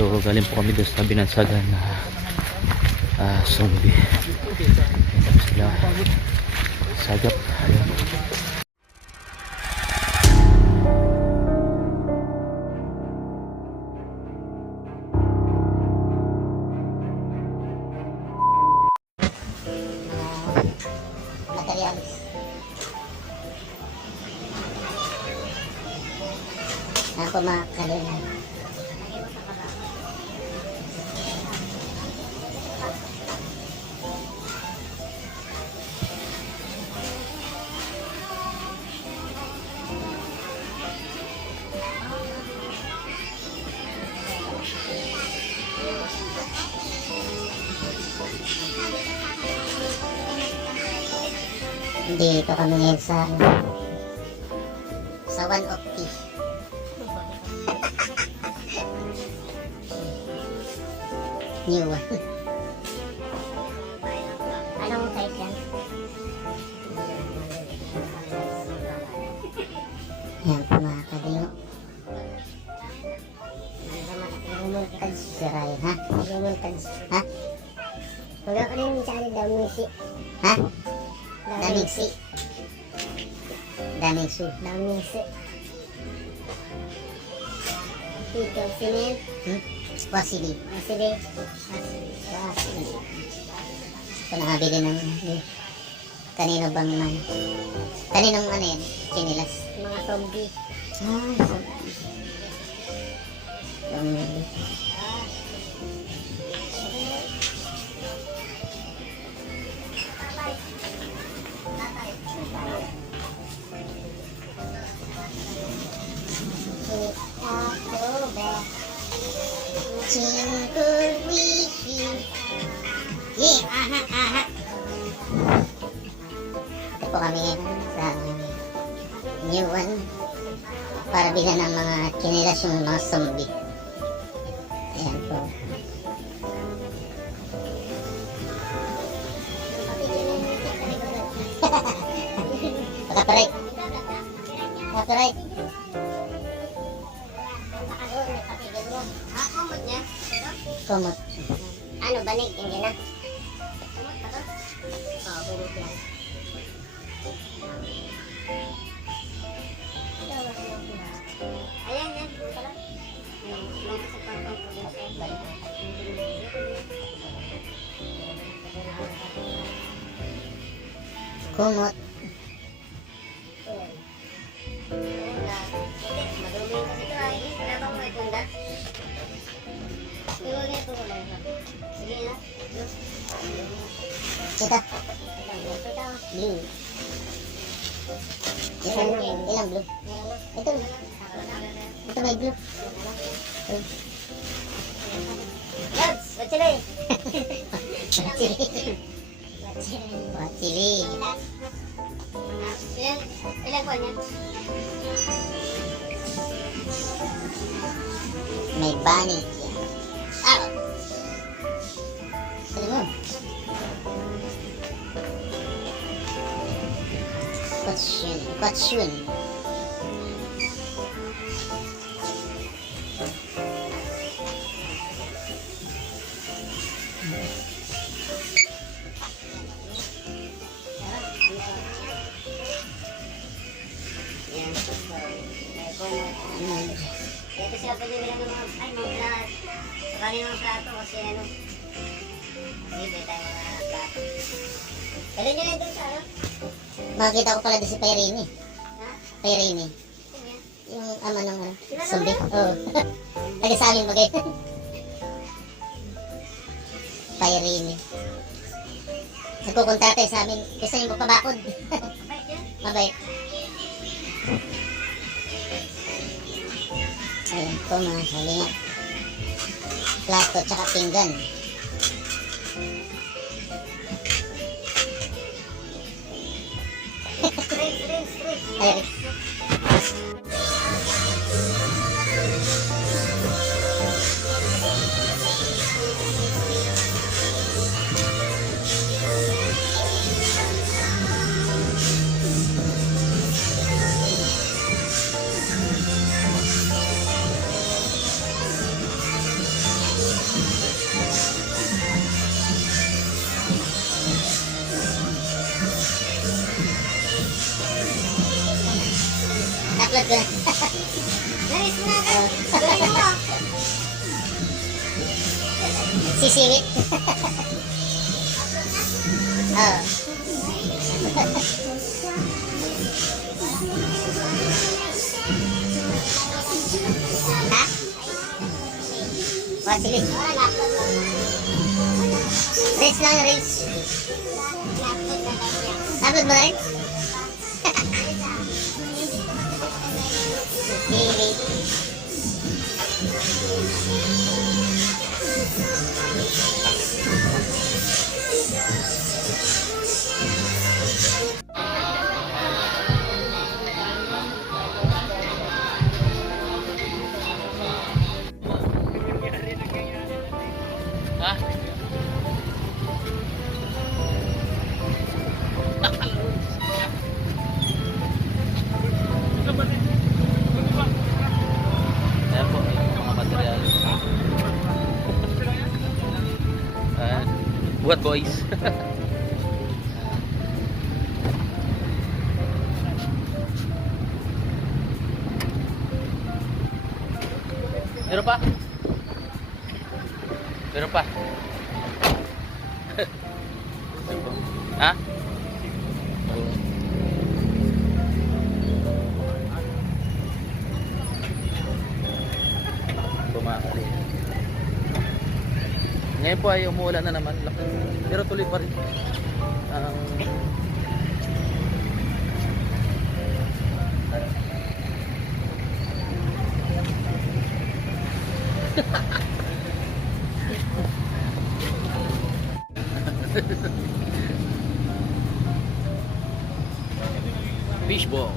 So galing po kami doon sa binansagan na zombie. Tapos sila sagap. Ayun. Materialis. Ako mga kalina. Dito kami ngayon sa 1 new one. Anong size yan? Ayan po mga kadiyo. Sira yun, ha? Ha? Wala ka rin sa akin damingsi. Ha? Damingsi. Damingsi. Ito, sinin. Wasili. Ito nakabili ng kaninong ano yan? Chinilas. Mga zombie. Zombie. Jingle wifi. Aha. Ito po kami sa new one para bilhan ng mga kinilas yung mga zombie. Ayan po. Copyright. Kumot. Ano, banig? Hindi na. Kumot ba to? Oo, kumot lang. Ayan, yan. Kumot. Madumi kasi ito ay. Wala bang may tunda? Sige na. Ito. Blue. Ilang blue? Ito. Ito may blue. Labs! Wachili! Wachili. Ilang po niya? May bunny. Salimon. Kotsyun. Ito sila pwede bilang ng mga sakaling mga plato kasi ano. Hindi tayo mga plato. Kailan nyo na doon sa ano? Makikita ko pala doon si Pairini. Ha? Pairini. Yung ama ng ano? Zombie. Oo. Lagi sa amin bagay. Pairini. Nagkukontrata sa amin. Gusto nyo magpabakod. Mabait. Ayan po mga kalinga. Plato tsaka pinggan. Ayan. ka. Naris na ka. Gawin mo. Sisingit. Oh. Ha? Oh, sige. Reels lang, reels. Upload mo na rin? Baby. Ha? Ayan po, yung mga material. Buhat boys. Meron pa? Meron pa? Ha? Bumakali. Ngayon po ay umuulan na naman. Pero tuloy pa rin. Fishball.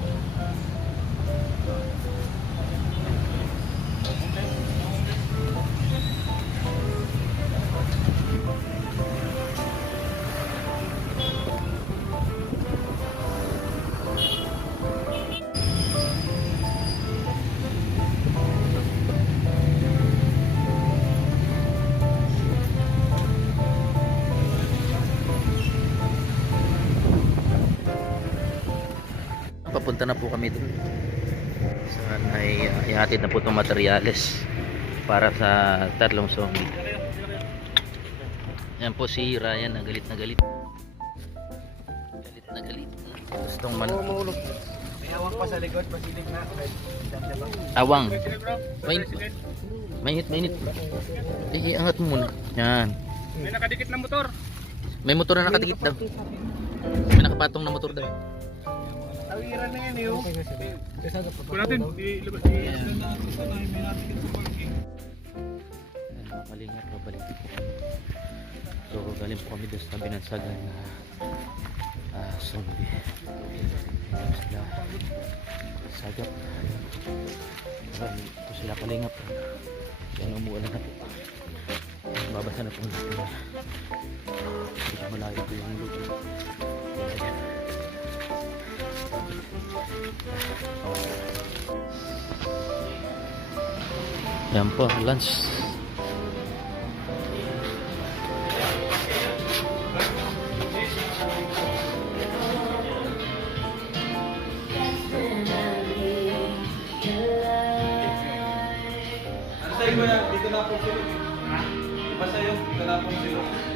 Papunta na po kami dun. Saan ay ihatid na po itong materyales para sa tatlong zombie. Yan po si Ryan, galit na galit. Galit na galit. Gustong man. May awang pa sa likod, masilig na. Awang. Mainit. Angat mo muna. Yan. May nakadikit na motor. May motor na nakadikit daw. May nakapatong na motor daw. Tawiran na yan eh. Kung natin, ilabas di. Kalingap, babalik. So galing po kami doon sa binansagan na zombie. Sila sagap. Ito sila kalingap. Yan umuulan na po. Babasa na po natin. Hindi malayo po yung luto. Yan po, lunch. Ano sa'yo ba yan? Dito na po sila. Ha? Iba sa'yo, dito na po sila.